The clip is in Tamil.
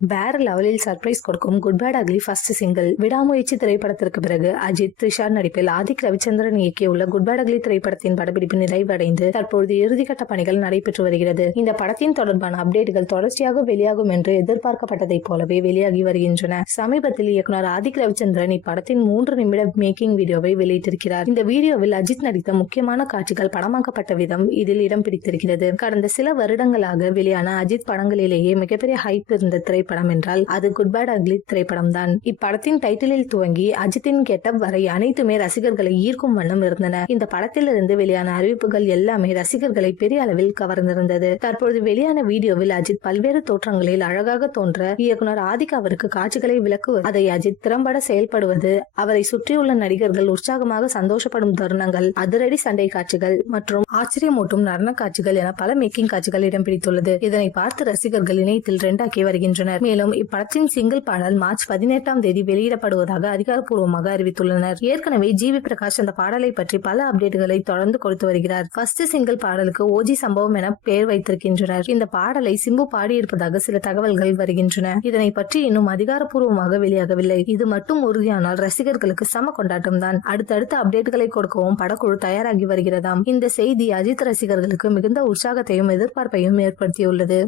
வேற லெவலில் சர்ப்ரைஸ் கொடுக்கும் good bad ugly first single. விடாமுயற்சி திரைப்படத்திற்கு பிறகு அஜித், த்ரிஷா நடிப்பில் Adhik Ravichandran இயக்கியுள்ள good bad ugly திரைப்படத்தின் படப்பிடிப்பு நிறைவடைந்து தற்பொழுது இறுதிக்கட்ட பணிகள் நடைபெற்று வருகிறது. இந்த படத்தின் தொடர்பான அப்டேட்டுகள் தொடர்ச்சியாக வெளியாகும் என்று எதிர்பார்க்கப்பட்டதை போலவே வெளியாகி வருகின்றன. சமீபத்தில் இயக்குனர் ஆதிக் ரவிச்சந்திரன் இப்படத்தின் 3 நிமிட மேக்கிங் வீடியோவை வெளியிட்டிருக்கிறார். இந்த வீடியோவில் அஜித் நடித்த முக்கியமான காட்சிகள் படமாக்கப்பட்ட விதம் இதில் இடம் பிடித்திருக்கிறது. கடந்த சில வருடங்களாக வெளியான அஜித் படங்களிலேயே மிகப்பெரிய ஹைப் இருந்த திரைப்படம் என்றால் அது குட் பேட் அக்லி திரைப்படம் தான். இப்படத்தின் டைட்டிலில் துவங்கி அஜித்தின் கெட்டப் வரை அனைத்துமே ரசிகர்களை ஈர்க்கும் வண்ணம் இருந்தன. இந்த படத்திலிருந்து வெளியான அறிவிப்புகள் எல்லாமே ரசிகர்களை பெரிய அளவில் கவர்ந்திருந்தது. தற்பொழுது வெளியான வீடியோவில் அஜித் பல்வேறு தோற்றங்களில் அழகாக தோன்ற இயக்குனர் ஆதிக் அவருக்கு காட்சிகளை விளக்குவது, அதை அஜித் திறம்பட செயல்படுவது, அவரை சுற்றியுள்ள நடிகர்கள் உற்சாகமாக சந்தோஷப்படும் தருணங்கள், அதிரடி சண்டை காட்சிகள் மற்றும் ஆச்சரியமூட்டும் நடன காட்சிகள் என பல மேக்கிங் காட்சிகள் இடம் பிடித்துள்ளது. இதனை பார்த்து ரசிகர்கள் இணையத்தில் ட்ரெண்டாக்கி வருகின்றனர். மேலும் இப்படத்தின் சிங்கிள் பாடல் மார்ச் 18ஆம் தேதி வெளியிடப்படுவதாக அதிகாரப்பூர்வமாக அறிவித்துள்ளனர். ஏற்கனவே ஜிவி பிரகாஷ் அந்த பாடலை பற்றி பல அப்டேட்டுகளை தொடர்ந்து கொடுத்து வருகிறார். ஃபர்ஸ்ட் சிங்கிள் பாடலுக்கு ஓஜி சம்பவம் என பெயர் வைத்திருக்கின்றனர். இந்த பாடலை சிம்பு பாடியிருப்பதாக சில தகவல்கள் வருகின்றன. இதனை பற்றி இன்னும் அதிகாரப்பூர்வமாக வெளியாகவில்லை. இது மட்டும் உறுதியானால் ரசிகர்களுக்கு சம கொண்டாட்டம் தான். அடுத்தடுத்த அப்டேட்டுகளை கொடுக்கவும் படக்குழு தயாராகி வருகிறதாம். இந்த செய்தி அஜித் ரசிகர்களுக்கு மிகுந்த உற்சாகத்தையும் எதிர்பார்ப்பையும் ஏற்படுத்தியுள்ளது.